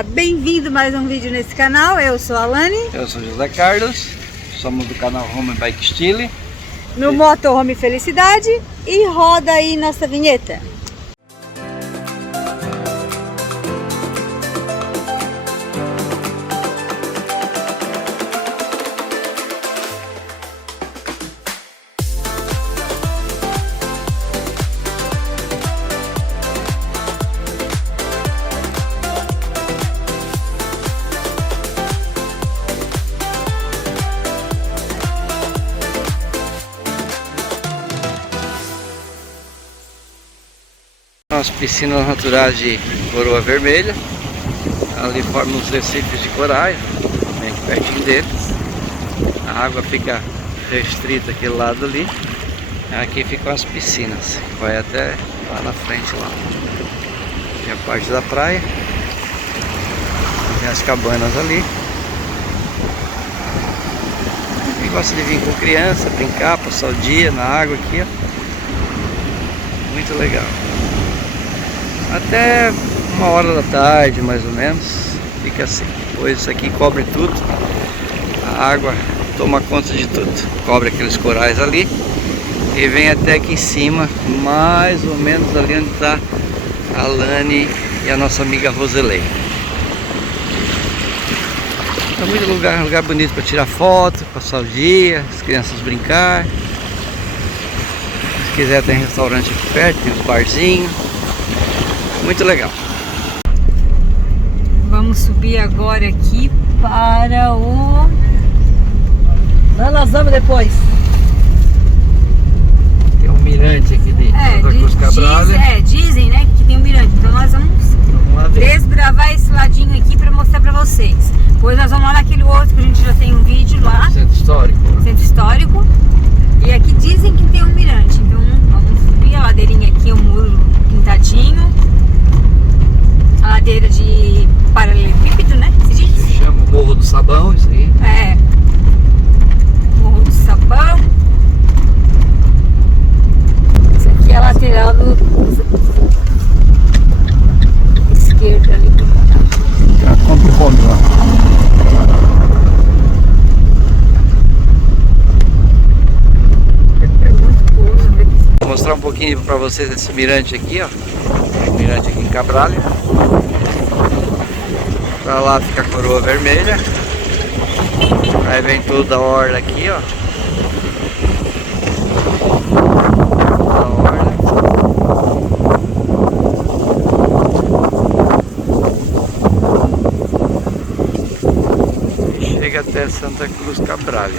Seja bem-vindo a mais um vídeo nesse canal. Eu sou a Alane. Eu sou José Carlos, somos do canal Home Bike Style. No Motorhome Felicidade. E roda aí nossa vinheta. As piscinas naturais de Coroa Vermelha, ali formam os recifes de corais, bem aqui pertinho deles. A água fica restrita aquele lado ali. Aqui ficam as piscinas, que vai até lá na frente lá. Tem a parte da praia, tem as cabanas ali. Quem gosta de vir com criança, brincar, passar o dia na água aqui, ó. Muito legal. Até 1h da tarde, mais ou menos, fica assim. Depois isso aqui cobre tudo. A água toma conta de tudo. Cobre aqueles corais ali e vem até aqui em cima, mais ou menos ali onde está a Alane e a nossa amiga Roselei. É muito lugar bonito para tirar foto, passar o dia, as crianças brincar. Se quiser, tem restaurante aqui perto, tem os barzinhos. Muito legal. Vamos subir agora aqui para o... Lá nós vamos depois. Tem um mirante aqui de Santa Cruz Cabral. Dizem, né, que tem um mirante. Então nós vamos desbravar esse ladinho aqui para mostrar para vocês. Depois nós vamos lá naquele outro que a gente já tem um vídeo lá. Centro histórico. Centro histórico. E aqui dizem que tem um mirante. Então vamos subir a ladeirinha aqui, o muro pintadinho. A ladeira de paralelepípedo, né? Se diz? Se chama Morro do Sabão, isso aí. É. Morro do Sabão. Isso aqui é a lateral do esquerdo ali. Compre lá. Vou mostrar um pouquinho para vocês esse mirante aqui, ó. Mirante aqui em Cabral. Pra lá fica a Coroa Vermelha. Aí vem toda a orla aqui, ó. A orla. E chega até Santa Cruz Cabral.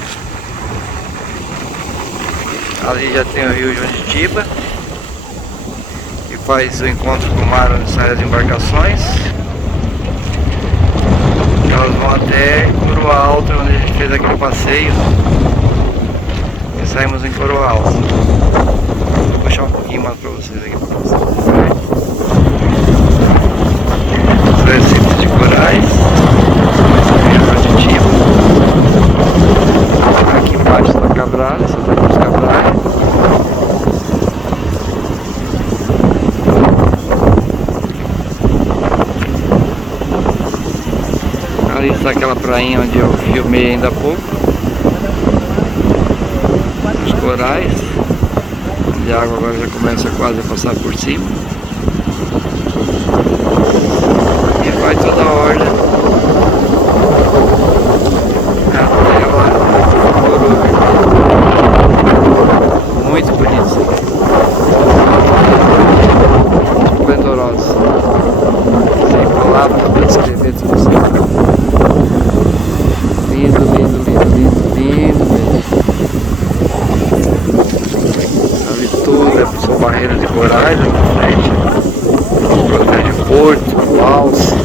Ali já tem o Rio Jonditiba, que faz o encontro com o mar onde saem as embarcações. Elas vão até Coroa Alta, onde a gente fez aquele passeio. E saímos em Coroa Alta. Vou puxar um pouquinho mais para vocês aqui. Os recifes de corais. Aqui embaixo da Cabral, Santa Cruz Cabral. Ali está aquela prainha onde eu filmei ainda há pouco. Os corais. A água agora já começa quase a passar por cima. E vai toda a orla. Até lá. Muito bonito isso aqui. Esplendoroso. Sem palavras para descrever tudo isso. Lindo, lindo, lindo, lindo, lindo mesmo. Ali tudo são barreiras de corais aqui na frente. Protege porto, balsa.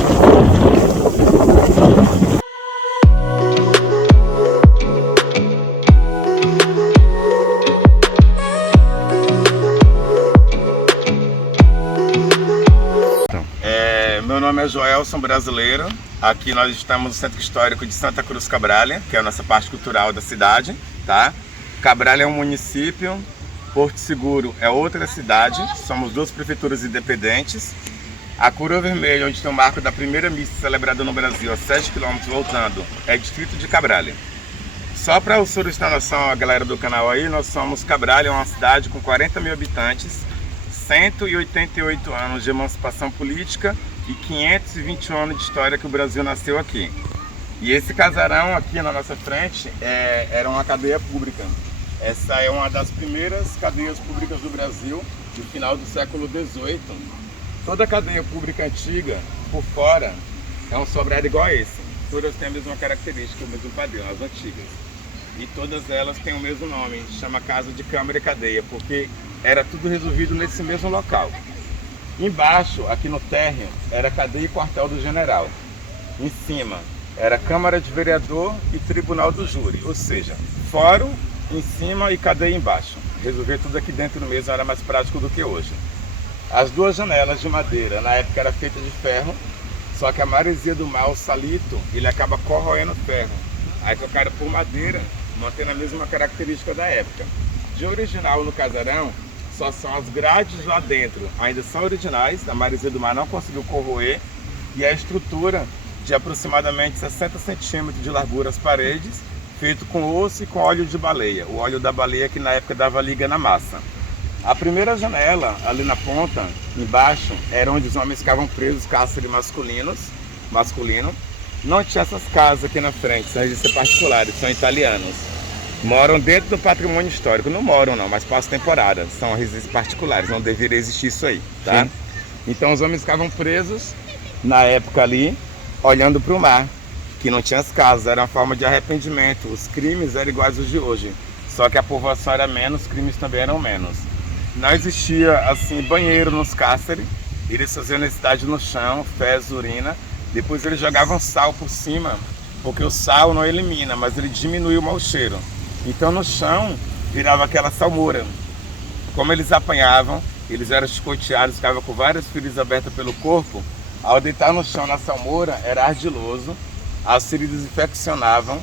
Meu nome é Joelson Brasileiro. Aqui nós estamos no Centro Histórico de Santa Cruz Cabral, que é a nossa parte cultural da cidade, tá? Cabral é um município, Porto Seguro é outra cidade, somos duas prefeituras independentes. A Coroa Vermelha, onde tem o marco da primeira missa celebrada no Brasil, a 7 km voltando, é distrito de Cabralha. Só para os senhores terem noção, a galera do canal aí, nós somos Cabralha, uma cidade com 40 mil habitantes, 188 anos de emancipação política e 521 anos de história que o Brasil nasceu aqui. E esse casarão aqui na nossa frente era uma cadeia pública. Essa é uma das primeiras cadeias públicas do Brasil, do final do século XVIII. Toda cadeia pública antiga, por fora, é um sobrado igual a esse. Todas têm a mesma característica, o mesmo padrão, as antigas. E todas elas têm o mesmo nome, chama Casa de Câmara e Cadeia, porque era tudo resolvido nesse mesmo local. Embaixo, aqui no térreo, era cadeia e quartel do general. Em cima, era Câmara de Vereador e Tribunal do Júri, ou seja, fórum em cima e cadeia embaixo. Resolver tudo aqui dentro mesmo era mais prático do que hoje. As duas janelas de madeira, na época era feita de ferro, só que a maresia do mar, o salito, ele acaba corroendo o ferro. Aí trocaram por madeira, mantendo a mesma característica da época. De original no casarão, só são as grades lá dentro, ainda são originais, a maresia do mar não conseguiu corroer, e a estrutura de aproximadamente 60 centímetros de largura as paredes, feito com osso e com óleo de baleia. O óleo da baleia que na época dava liga na massa. A primeira janela, ali na ponta, embaixo, era onde os homens ficavam presos, cárcere masculino. Não tinha essas casas aqui na frente, são registros particulares, são italianos. Moram dentro do patrimônio histórico. Não moram não, mas passam temporada. São residências particulares, não deveria existir isso aí, tá? Sim. Então os homens ficavam presos, na época ali, olhando para o mar, que não tinha as casas, era uma forma de arrependimento. Os crimes eram iguais aos de hoje, só que a povoação era menos, os crimes também eram menos. Não existia assim banheiro nos cárceres, eles faziam necessidade no chão, fezes, urina, depois eles jogavam sal por cima, porque o sal não elimina, mas ele diminui o mau cheiro. Então no chão virava aquela salmoura. Como eles apanhavam, eles eram chicoteados, ficavam com várias feridas abertas pelo corpo, ao deitar no chão na salmoura era ardiloso, as feridas infeccionavam,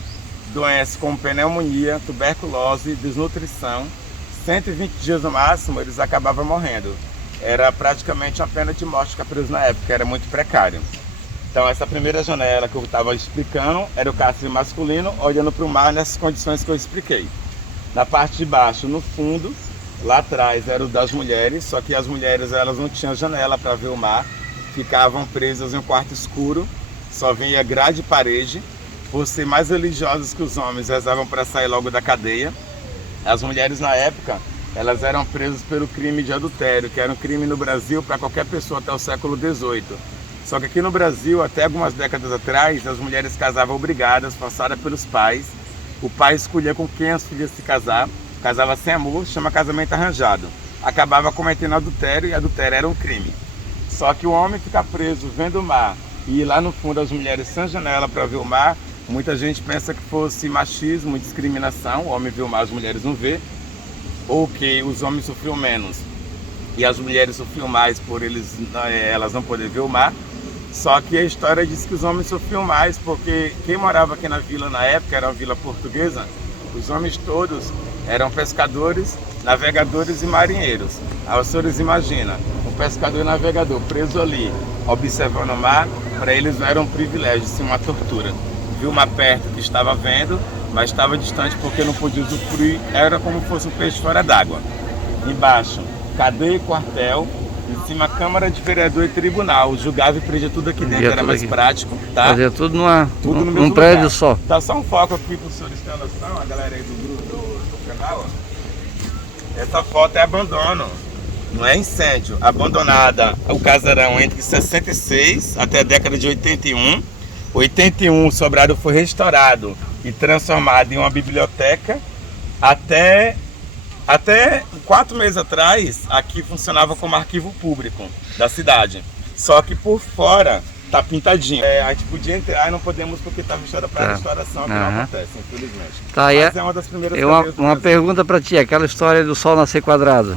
doenças como pneumonia, tuberculose, desnutrição. 120 dias no máximo, eles acabavam morrendo. Era praticamente uma pena de morte ficar preso na época, era muito precário. Então essa primeira janela que eu estava explicando era o cárcere masculino, olhando para o mar nessas condições que eu expliquei. Na parte de baixo, no fundo, lá atrás era o das mulheres, só que as mulheres elas não tinham janela para ver o mar, ficavam presas em um quarto escuro, só vinha grade e parede. Por ser mais religiosos que os homens, rezavam para sair logo da cadeia. As mulheres na época, elas eram presas pelo crime de adultério, que era um crime no Brasil para qualquer pessoa até o século XVIII. Só que aqui no Brasil, até algumas décadas atrás, as mulheres casavam obrigadas, forçadas pelos pais. O pai escolhia com quem as filhas se casava sem amor, chama casamento arranjado. Acabava cometendo adultério e adultério era um crime. Só que o homem ficar preso vendo o mar e ir lá no fundo as mulheres sem janela para ver o mar, muita gente pensa que fosse machismo, discriminação, o homem vê o mar, as mulheres não vê, ou que os homens sofriam menos e as mulheres sofriam mais por elas não poderem ver o mar. Só que a história diz que os homens sofriam mais porque quem morava aqui na vila na época era uma vila portuguesa, os homens todos eram pescadores, navegadores e marinheiros. Aí os senhores imaginam, um pescador e navegador preso ali, observando o mar, para eles não era um privilégio, sim uma tortura. Viu o mar perto que estava vendo, mas estava distante porque não podia usufruir, era como se fosse um peixe fora d'água. Embaixo, cadeia e quartel, em cima Câmara de Vereador e Tribunal, julgava e prendia tudo aqui dentro, era mais prático, tá? Fazia tudo tudo num prédio só. Dá só um foco aqui para os senhores terem noção, a galera aí do grupo do canal. Essa foto é abandono, não é incêndio. Abandonada o casarão entre 66 até a década de 81. 81 o sobrado foi restaurado e transformado em uma biblioteca. Até 4 meses atrás, aqui funcionava como arquivo público da cidade. Só que por fora tá pintadinho. A gente podia entrar e não podemos porque está fechada para restauração, que não acontece, infelizmente. Tá, mas é uma das primeiras uma pergunta para ti, aquela história do sol nascer quadrado.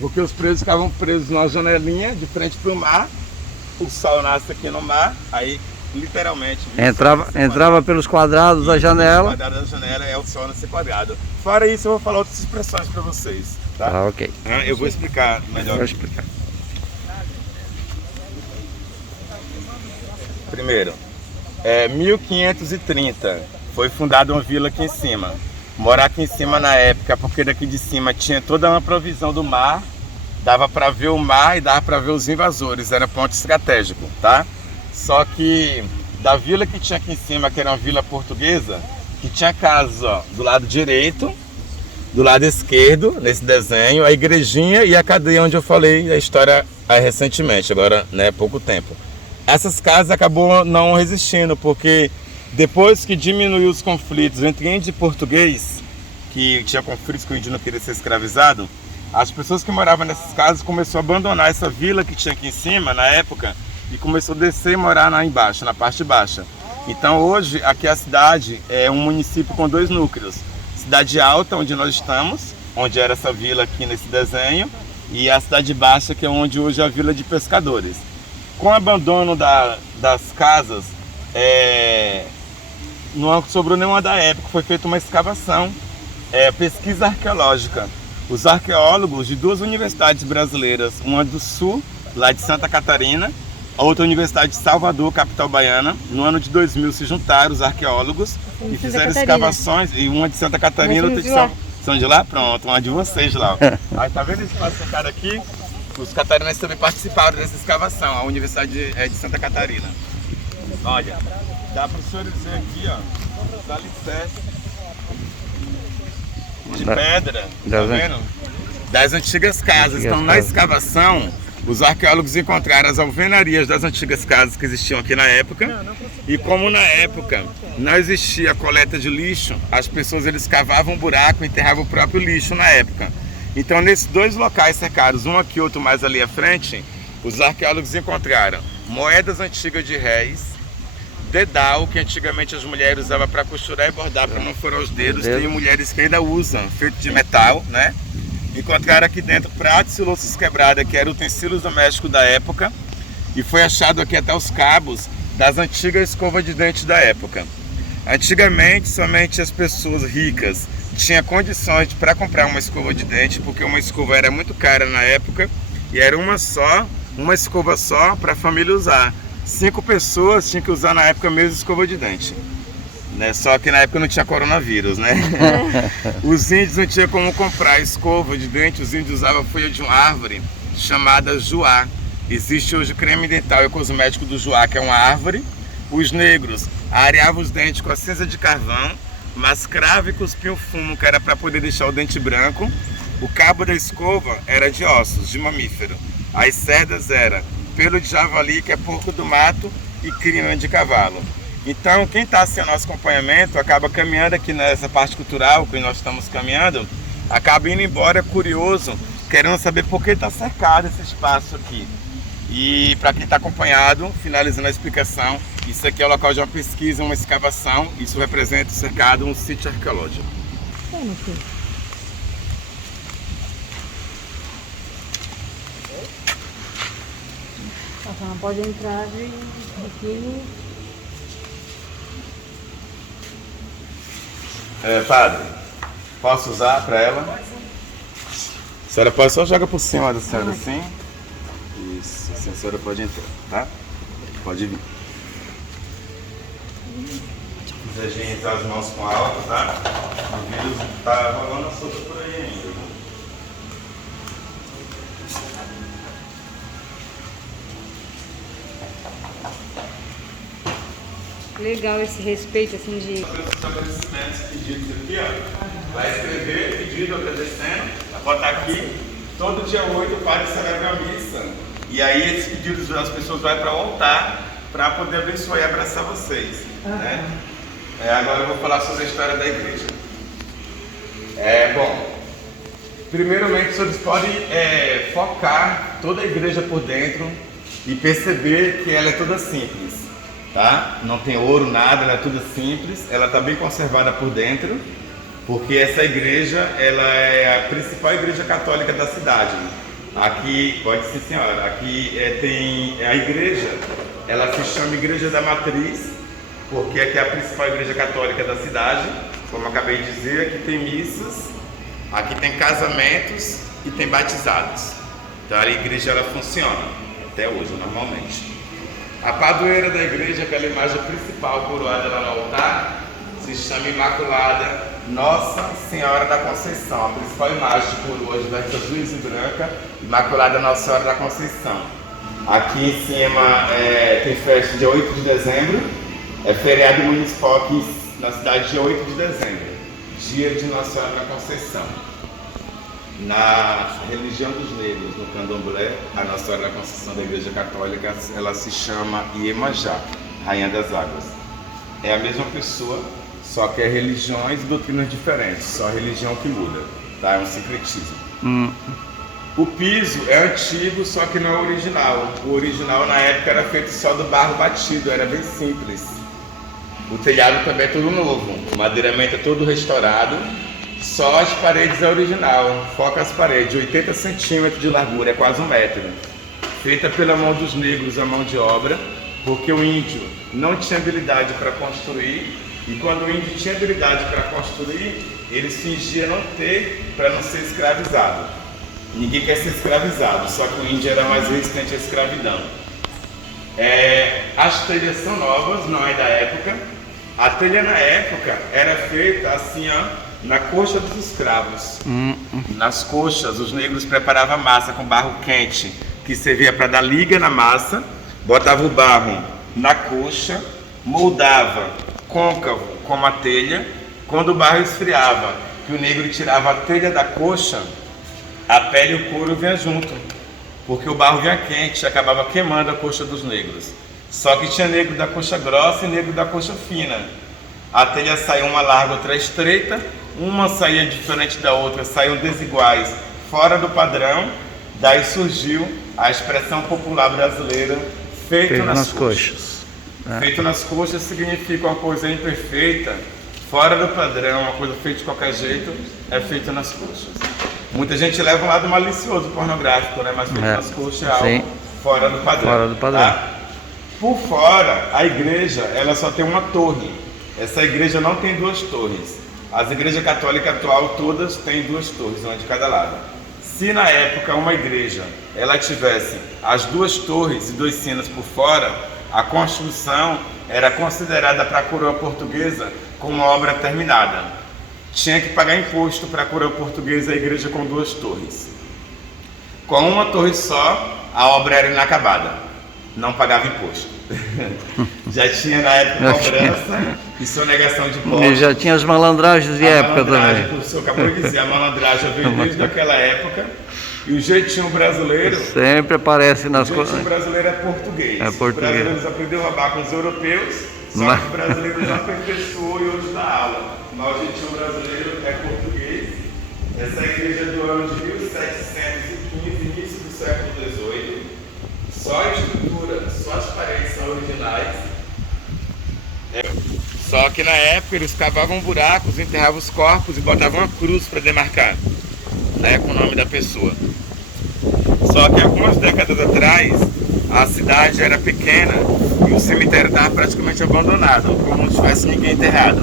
Porque os presos ficavam presos numa janelinha de frente para o mar, o sol nasce aqui no mar, aí literalmente entrava pelos quadrados da janela. O quadrado da janela é o sol nascer quadrado. Fora isso, eu vou falar outras expressões para vocês, tá? Ok. Eu vou explicar melhor. Vou explicar. Primeiro, 1530 foi fundada uma vila aqui em cima. Morar aqui em cima na época, porque daqui de cima tinha toda uma provisão do mar, dava para ver o mar e dava para ver os invasores, era ponto estratégico, tá? Só que da vila que tinha aqui em cima, que era uma vila portuguesa, que tinha casas, ó, do lado direito, do lado esquerdo, nesse desenho, a igrejinha e a cadeia onde eu falei a história recentemente, agora, né, há pouco tempo. Essas casas acabou não resistindo, porque depois que diminuiu os conflitos entre índio e português, que tinha conflitos que o índio não queria ser escravizado, as pessoas que moravam nessas casas começaram a abandonar essa vila que tinha aqui em cima, na época, e começou a descer e morar lá embaixo, na parte baixa. Então hoje, aqui a cidade é um município com 2 núcleos. Cidade Alta, onde nós estamos, onde era essa vila aqui nesse desenho, e a Cidade Baixa, que é onde hoje é a Vila de Pescadores. Com o abandono das casas, não sobrou nenhuma da época, foi feita uma escavação, pesquisa arqueológica. Os arqueólogos de 2 universidades brasileiras, uma do Sul, lá de Santa Catarina, a outra Universidade de Salvador, capital baiana, no ano de 2000 se juntaram os arqueólogos e fizeram escavações, e uma de Santa Catarina, outra de São de lá? Pronto, uma de vocês lá. Aí tá vendo esse espaço cercado aqui? Os catarinenses também participaram dessa escavação, a Universidade de Santa Catarina. Olha, dá para o senhor dizer aqui, ó, os alicerces de pedra, tá vendo? Das antigas casas. Então, na escavação, os arqueólogos encontraram as alvenarias das antigas casas que existiam aqui na época. E como na época não existia coleta de lixo, as pessoas eles cavavam um buraco e enterravam o próprio lixo na época. Então, nesses 2 locais cercados, um aqui e outro mais ali à frente, os arqueólogos encontraram moedas antigas de réis, dedal, que antigamente as mulheres usavam para costurar e bordar para não furar os dedos. Tem mulheres que ainda usam, feito de metal, né? Encontraram aqui dentro pratos e louças quebradas, que eram utensílios domésticos da época, e foi achado aqui até os cabos das antigas escovas de dente da época. Antigamente, somente as pessoas ricas tinham condições para comprar uma escova de dente, porque uma escova era muito cara na época, e era uma escova só para a família usar. 5 pessoas tinham que usar na época mesmo escova de dente. Né? Só que na época não tinha coronavírus, né? Os índios não tinham como comprar escova de dente, os índios usavam a folha de uma árvore chamada juá. Existe hoje creme dental e cosmético do juá, que é uma árvore. Os negros areavam os dentes com a cinza de carvão, mascravam e cuspiam fumo, que era para poder deixar o dente branco. O cabo da escova era de ossos, de mamífero. As cerdas eram pelo de javali, que é porco do mato, e crina de cavalo. Então, quem está sem o nosso acompanhamento, acaba caminhando aqui nessa parte cultural que nós estamos caminhando, acaba indo embora curioso, querendo saber por que está cercado esse espaço aqui. E para quem está acompanhado, finalizando a explicação, isso aqui é o local de uma pesquisa, uma escavação, isso representa o cercado, um sítio arqueológico. Não pode entrar de biquíni. Padre, posso usar para ela? A senhora pode, só joga por cima da senhora assim. Isso, assim a senhora pode entrar, tá? Pode vir. Deixem entrar as mãos com álcool, tá? O vírus tá rolando solto por aí ainda. Legal esse respeito assim de... Os estabelecimentos pedidos aqui, ó. Vai escrever pedido agradecendo, vai botar aqui. Todo dia 8 o padre celebra a missa. E aí esses pedidos das pessoas vão para o altar para poder abençoar e abraçar vocês. Né? Agora eu vou falar sobre a história da igreja. Bom, primeiramente os senhores podem focar toda a igreja por dentro e perceber que ela é toda simples. Tá? Não tem ouro, nada, ela é tudo simples, ela está bem conservada por dentro, porque essa igreja ela é a principal igreja católica da cidade. Aqui, pode ser senhora, aqui tem a igreja, ela se chama Igreja da Matriz, porque aqui é a principal igreja católica da cidade, como eu acabei de dizer, aqui tem missas, aqui tem casamentos e tem batizados. Então a igreja ela funciona, até hoje normalmente. A padroeira da igreja, aquela imagem principal coroada lá no altar, se chama Imaculada Nossa Senhora da Conceição. A principal imagem de coroa de veste azul e branca, Imaculada Nossa Senhora da Conceição. Aqui em cima tem festa dia 8 de dezembro, é feriado municipal aqui na cidade dia 8 de dezembro, dia de Nossa Senhora da Conceição. Na religião dos negros, no candomblé, a Nossa Senhora da Conceição da Igreja Católica, ela se chama Iemanjá, Rainha das Águas. É a mesma pessoa, só que é religiões e doutrinas diferentes, só a religião que muda, tá? É um sincretismo. O piso é antigo, só que não é original. O original na época era feito só do barro batido, era bem simples. O telhado também é tudo novo, o madeiramento é todo restaurado, só as paredes é original. Foca as paredes, 80 centímetros de largura, é quase 1 metro. Feita pela mão dos negros, a mão de obra, porque o índio não tinha habilidade para construir, e quando o índio tinha habilidade para construir, eles fingiam não ter para não ser escravizado. Ninguém quer ser escravizado, só que o índio era mais resistente à escravidão. As telhas são novas, não é da época. A telha na época era feita assim, ó, na coxa dos escravos. Nas coxas, os negros preparavam massa com barro quente, que servia para dar liga na massa, botava o barro na coxa, moldava côncavo como a telha. Quando o barro esfriava, que o negro tirava a telha da coxa, a pele e o couro vinha junto, porque o barro vinha quente e acabava queimando a coxa dos negros. Só que tinha negro da coxa grossa e negro da coxa fina. A telha saía uma larga, outra estreita, uma saía diferente da outra, saíam desiguais, fora do padrão. Daí surgiu a expressão popular brasileira, feito nas coxas. Feito nas coxas significa uma coisa imperfeita, fora do padrão, uma coisa feita de qualquer jeito, é feita nas coxas. Muita gente leva um lado malicioso pornográfico, né? Mas feito nas coxas é algo fora do padrão. Fora do padrão. Tá? Por fora, a igreja ela só tem uma torre. Essa igreja não tem 2 torres. As igrejas católicas atuais todas têm 2 torres, uma de cada lado. Se na época uma igreja ela tivesse as 2 torres e 2 sinos por fora, a construção era considerada para a coroa portuguesa como uma obra terminada. Tinha que pagar imposto para a coroa portuguesa a igreja com 2 torres. Com uma torre só, a obra era inacabada, não pagava imposto. Já tinha na época cobrança e sonegação de imposto. E já tinha as malandragens de época também. O senhor acabou de dizer, a malandragem veio desde aquela época. E o jeitinho brasileiro sempre aparece nas coisas. O jeitinho brasileiro é português. É português. Os brasileiros aprenderam a roubar com os europeus, só que o brasileiro já aperfeiçoou e hoje dá aula. Mas o jeitinho brasileiro é português. Essa igreja do ano de 1715, início do século XVIII. Só a estrutura, só as paredes são originais. Só que na época eles cavavam buracos, enterravam os corpos e botavam uma cruz para demarcar, né, com o nome da pessoa. Só que algumas décadas atrás a cidade era pequena e o cemitério estava praticamente abandonado, como não tivesse ninguém enterrado.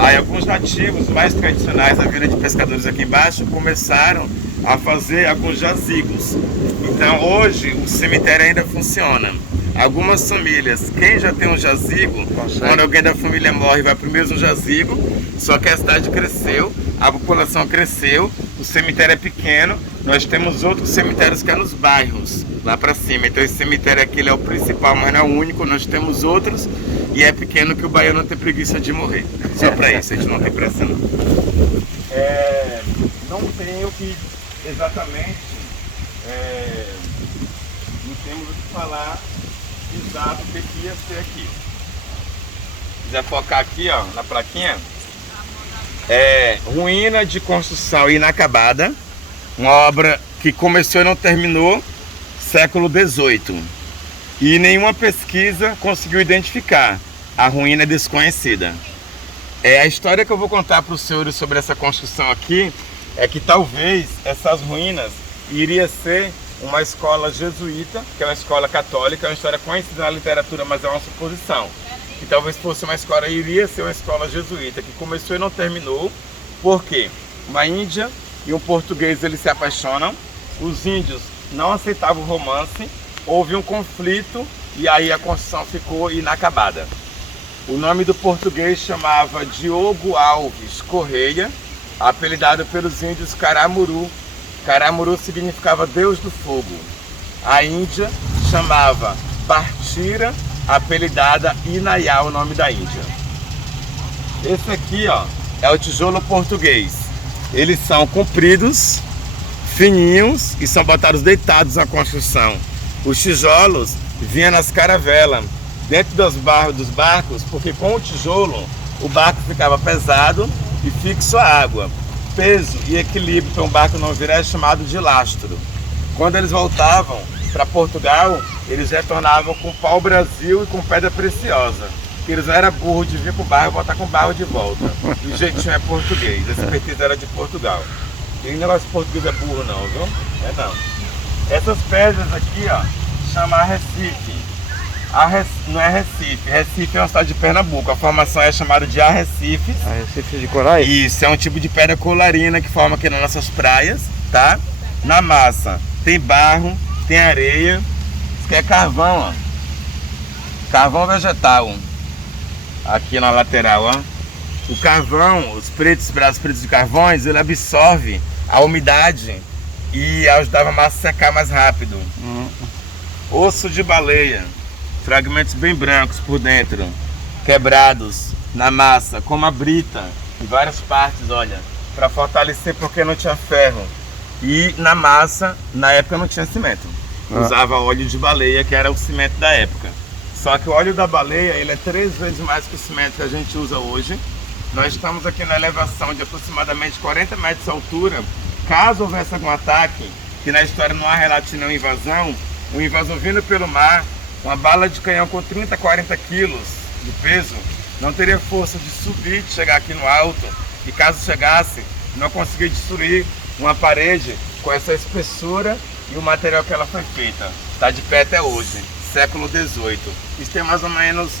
Aí alguns nativos mais tradicionais da vila de pescadores aqui embaixo começaram a fazer alguns jazigos. Então hoje o cemitério ainda funciona. Algumas famílias, quem já tem um jazigo, quando alguém da família morre, vai para o mesmo jazigo, só que a cidade cresceu, a população cresceu, o cemitério é pequeno, nós temos outros cemitérios que é nos bairros, lá para cima. Então esse cemitério aqui ele é o principal, mas não é o único, nós temos outros, e é pequeno que o baiano não tem preguiça de morrer. Só para isso, a gente não tem pressa não. Não tenho que exatamente, não temos o que falar exato o que ia ser aqui. Se quiser focar aqui, ó, na plaquinha, ruína de construção inacabada, uma obra que começou e não terminou, século XVIII. E nenhuma pesquisa conseguiu identificar. A ruína é desconhecida. A história que eu vou contar para os senhores sobre essa construção aqui é que talvez essas ruínas iria ser uma escola jesuíta, que é uma escola católica, é uma história conhecida na literatura, mas é uma suposição. Que talvez fosse uma escola, iria ser uma escola jesuíta, que começou e não terminou. Por quê? Uma índia e um português, eles se apaixonam, os índios não aceitavam o romance, houve um conflito e aí a construção ficou inacabada. O nome do português chamava Diogo Alves Correia, apelidado pelos índios Caramuru. Caramuru significava Deus do Fogo. A Índia chamava Partira, apelidada Inayá, o nome da Índia. Esse aqui, ó, é o tijolo português. Eles são compridos, fininhos e são botados deitados na construção. Os tijolos vinham nas caravelas, dentro dos barcos, porque com o tijolo o barco ficava pesado e fixo à água. Peso e equilíbrio para um barco não virar é chamado de lastro. Quando eles voltavam para Portugal, eles retornavam com pau-brasil e com pedra preciosa. Porque eles não eram burros de vir com o barro e voltar com o barro de volta. E o jeitinho é português, a expertise era de Portugal. E o negócio de português é burro não, viu? É não. Essas pedras aqui, ó, chama Recife. Não é Recife, Recife é uma cidade de Pernambuco, a formação é chamada de Arrecifes. Arrecife de corais? Isso, é um tipo de pedra colarina que forma aqui nas nossas praias, tá? Na massa tem barro, tem areia, isso aqui é carvão, ó. Carvão vegetal, aqui na lateral, ó. O carvão, os braços pretos de carvões, ele absorve a umidade e ajudava a massa a secar mais rápido. Osso de baleia. Fragmentos bem brancos por dentro, quebrados na massa, como a brita, em várias partes, olha, para fortalecer porque não tinha ferro. E na massa, na época não tinha cimento. Usava óleo de baleia, que era o cimento da época. Só que o óleo da baleia, ele é 3 vezes mais que o cimento que a gente usa hoje. Nós estamos aqui na elevação de aproximadamente 40 metros de altura. Caso houvesse algum ataque, que na história não há relato de nenhuma invasão, um invasor vindo pelo mar, uma bala de canhão com 30, 40 quilos de peso, não teria força de subir, de chegar aqui no alto, e caso chegasse, não conseguiria destruir uma parede com essa espessura e o material que ela foi feita. Está de pé até hoje, século XVIII. Isso tem mais ou menos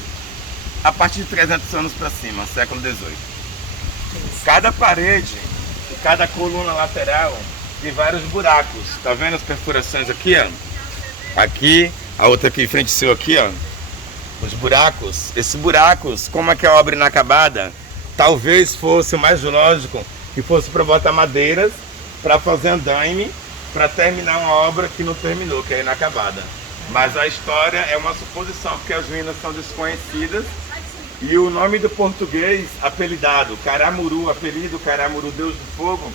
a partir de 300 anos para cima, século XVIII. Cada parede e cada coluna lateral tem vários buracos. Tá vendo as perfurações aqui, ó? Aqui, a outra aqui em frente seu aqui, ó. Os buracos. Esses buracos, como é que é a obra inacabada? Talvez fosse o mais lógico que fosse para botar madeiras, para fazer andaime, para terminar uma obra que não terminou, que é inacabada. Mas a história é uma suposição, porque as ruínas são desconhecidas. E o nome do português, apelidado Caramuru, apelido Caramuru, Deus do Fogo,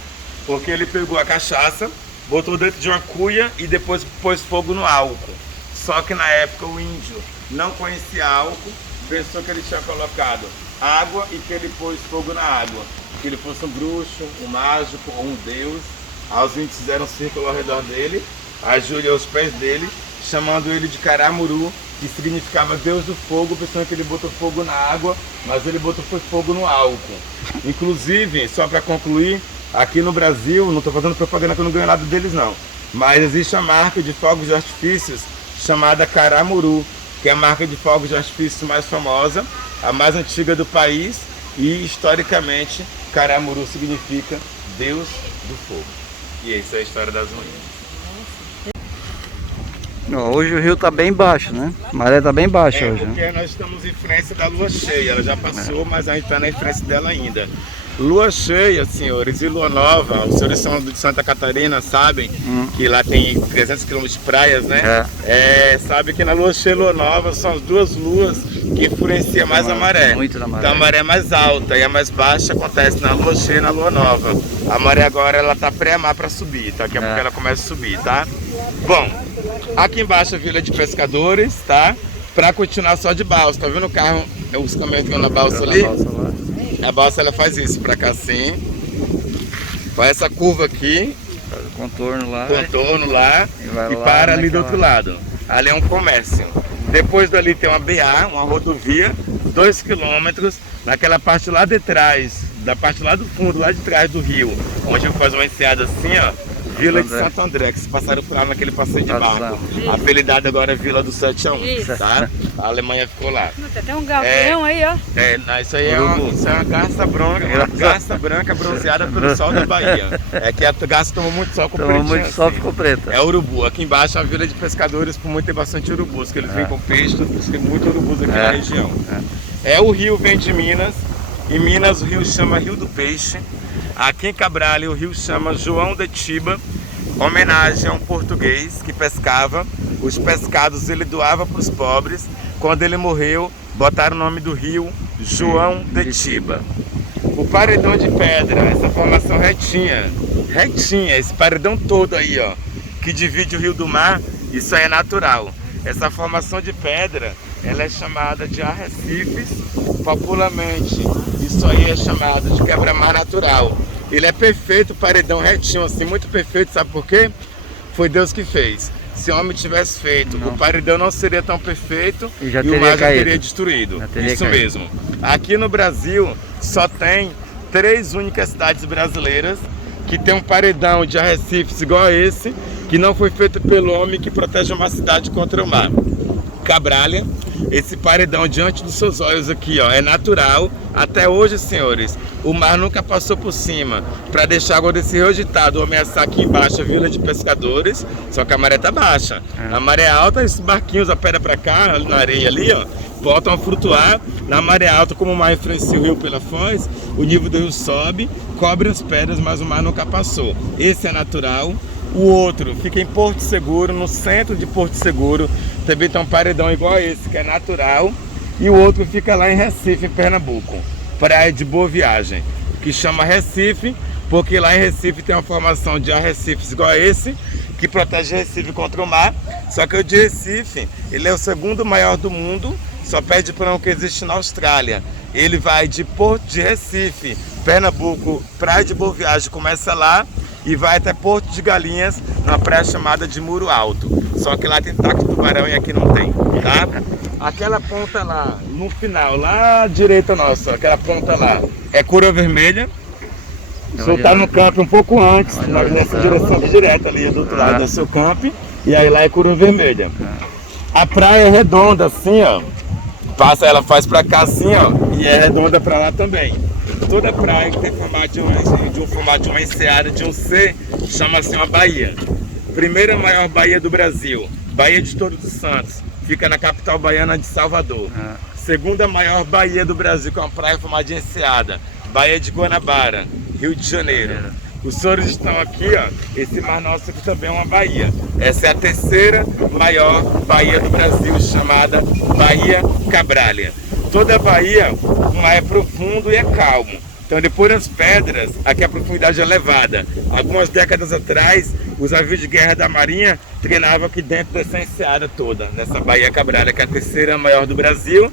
porque ele pegou a cachaça, botou dentro de uma cuia e depois pôs fogo no álcool. Só que na época o índio não conhecia álcool, pensou que ele tinha colocado água e que ele pôs fogo na água. Que ele fosse um bruxo, um mágico ou um deus. Os índios fizeram um círculo ao redor dele, ajoelhou aos pés dele, chamando ele de Caramuru, que significava Deus do Fogo, pensando que ele botou fogo na água, mas ele botou fogo no álcool. Inclusive, só para concluir, aqui no Brasil, não estou fazendo propaganda que eu não ganho nada deles não, mas existe a marca de fogos de artifícios chamada Caramuru, que é a marca de fogos de artifício mais famosa, a mais antiga do país, e historicamente Caramuru significa Deus do Fogo. E essa é a história das ruínas. Hoje o rio está bem baixo, né? A maré está bem baixa hoje. Porque nós estamos em frente da lua cheia, ela já passou, mas a gente está na frente dela ainda. Lua cheia, senhores, e lua nova, os senhores são de Santa Catarina, sabem que lá tem 300 km de praias, né? Sabe que na lua cheia e lua nova são as duas luas que influenciam mais a maré. Muito na maré. Então a maré é mais alta e a mais baixa acontece na lua cheia e na lua nova. A maré agora ela tá pré-mar para subir, daqui a pouco ela começa a subir, tá? Bom, aqui embaixo a vila de pescadores, tá? Para continuar só de balsa, tá vendo o carro, os caminhões que vão na balsa ali? A balsa ela faz isso, pra cá assim, faz essa curva aqui, faz o contorno lá, e para ali do outro lado. Ali é um comércio. Depois dali tem uma BA, uma rodovia, 2 km, naquela parte lá de trás, da parte lá do fundo, lá de trás do rio, onde faz uma enseada assim, ó, Vila de Santo André, que se passaram por lá naquele passeio de barco. Apelidado agora é Vila do 7 a 1, tá? A Alemanha ficou lá. Tem um galpão aí, ó. Isso aí é uma garça branca bronzeada pelo sol da Bahia. É que a garça tomou muito sol, ficou pretinha, muito sol, ficou preta. É urubu. Aqui embaixo é uma vila de pescadores, por muito tem bastante urubus, que eles vêm com peixe, tem muito urubus aqui na região. O rio vem de Minas. Em Minas o rio chama Rio do Peixe. Aqui em Cabralha o rio chama João de Tiba, homenagem a um português que pescava. Os pescados ele doava para os pobres. Quando ele morreu, botaram o nome do rio João de Tiba. O paredão de pedra, essa formação retinha, esse paredão todo aí, ó, que divide o rio do mar, isso aí é natural. Essa formação de pedra, ela é chamada de arrecifes, popularmente isso aí é chamado de quebra-mar natural. Ele é perfeito, paredão retinho assim, muito perfeito, sabe por quê? Foi Deus que fez. Se o homem tivesse feito, o paredão não seria tão perfeito e o mar já teria destruído. Isso mesmo. Aqui no Brasil só tem 3 únicas cidades brasileiras que tem um paredão de arrecifes igual a esse, que não foi feito pelo homem, que protege uma cidade contra o mar. Cabralha, esse paredão diante dos seus olhos aqui, ó, é natural. Até hoje, senhores, o mar nunca passou por cima para deixar a água desse rio agitado ou ameaçar aqui embaixo a vila de pescadores, só que a maré tá baixa. A maré alta, esses barquinhos a pedra para cá, na areia ali, ó, voltam a flutuar. Na maré alta, como o mar influencia o rio pela foz, o nível do rio sobe, cobre as pedras, mas o mar nunca passou. Esse é natural. O outro fica em Porto Seguro, no centro de Porto Seguro, também tem um paredão igual a esse, que é natural. E o outro fica lá em Recife, em Pernambuco, Praia de Boa Viagem, que chama Recife, porque lá em Recife tem uma formação de arrecifes igual a esse, que protege Recife contra o mar. Só que o de Recife, ele é o segundo maior do mundo, só perde para um que existe na Austrália. Ele vai de Porto de Recife, Pernambuco, Praia de Boa Viagem, começa lá, e vai até Porto de Galinhas, na praia chamada de Muro Alto. Só que lá tem taco de tubarão e aqui não tem, tá? Aquela ponta lá, no final, lá à direita nossa, aquela ponta lá, é Coroa Vermelha. O senhor tá no campo um pouco antes, nessa direção de direta ali, do outro lado do seu campo, e aí lá é Coroa Vermelha. A praia é redonda assim, ó, ela faz pra cá assim, ó, e é redonda pra lá também. Toda praia que tem formato de uma enseada, de um C, chama-se uma baía. Primeira maior baía do Brasil, Baía de Todos os Santos, fica na capital baiana de Salvador. Segunda maior baía do Brasil, com uma praia formada de enseada, Baía de Guanabara, Rio de Janeiro. Os senhores estão aqui, ó, esse mar nosso aqui também é uma baía. Essa é a terceira maior baía do Brasil, chamada Baía Cabralha. Toda a baía, o mar é profundo e é calmo. Então, depois das pedras, aqui a profundidade é elevada. Algumas décadas atrás, os navios de guerra da Marinha treinavam aqui dentro dessa enseada toda, nessa Baía Cabralha, que é a terceira maior do Brasil.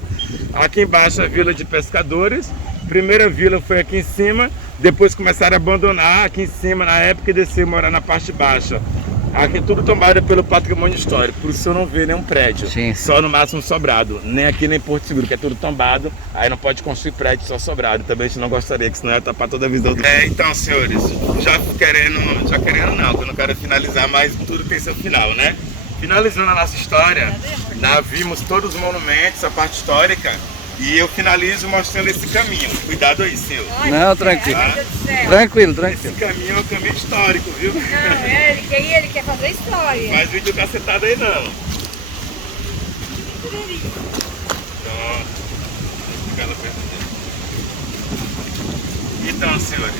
Aqui embaixo a vila de pescadores. Primeira vila foi aqui em cima, depois começaram a abandonar aqui em cima na época e descer morar na parte baixa. Aqui é tudo tomado pelo patrimônio histórico, por isso eu não vejo nenhum prédio, só no máximo sobrado, nem aqui nem Porto Seguro, que é tudo tombado, aí não pode construir prédio só sobrado, também a gente não gostaria, que senão ia tapar toda a visão do... Então, senhores, já querendo não, que eu não quero finalizar, mas tudo tem seu final, né? Finalizando a nossa história, nós vimos todos os monumentos, a parte histórica, e eu finalizo mostrando esse caminho. Cuidado aí, senhor. Não, tranquilo. Tá? Tranquilo. Esse caminho é um caminho histórico, viu? Não, ele quer fazer história. Faz vídeo cacetado aí não. Pronto. Então, senhores,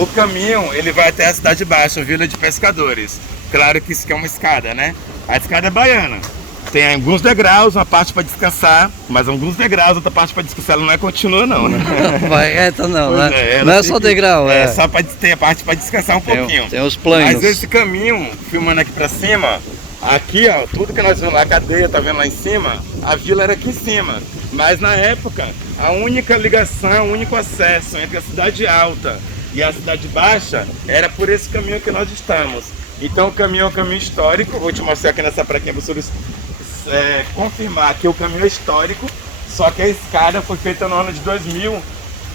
o caminho ele vai até a Cidade Baixa, Vila de Pescadores. Claro que isso aqui é uma escada, né? A escada é baiana. Tem alguns degraus, uma parte para descansar, mas alguns degraus, outra parte para descansar, ela não é contínua não, né? Vai reta não, né? Não é só degrau, só tem a parte para descansar um pouquinho. Tem os planos. Mas esse caminho, filmando aqui para cima, aqui ó, tudo que nós vemos lá, a cadeia, tá vendo lá em cima? A vila era aqui em cima. Mas na época, a única ligação, o único acesso entre a cidade alta e a cidade baixa era por esse caminho que nós estamos. Então o caminho é um caminho histórico, vou te mostrar aqui nessa plaquinha para vocês confirmar que o caminho é histórico, só que a escada foi feita no ano de 2000.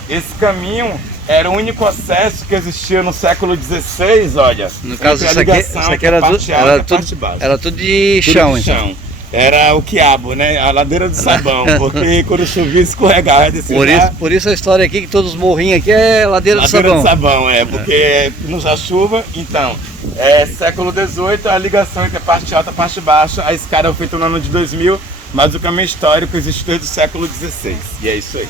Esse caminho era o único acesso que existia no século XVI, olha. No caso, entre a isso ligação aqui entre a era, parte alta e a parte baixa. era tudo de Tudo chão, de então. chão. Era o quiabo, né? A ladeira do sabão, porque quando chovia escorregava desse lugar. Por isso a história aqui, que todos os morrinhos aqui é ladeira do sabão. Ladeira do sabão, porque nos dá chuva, então, século XVIII, a ligação entre a parte alta e a parte baixa, a escada foi feita no ano de 2000, mas o caminho histórico existe desde o século XVI, e é isso aí.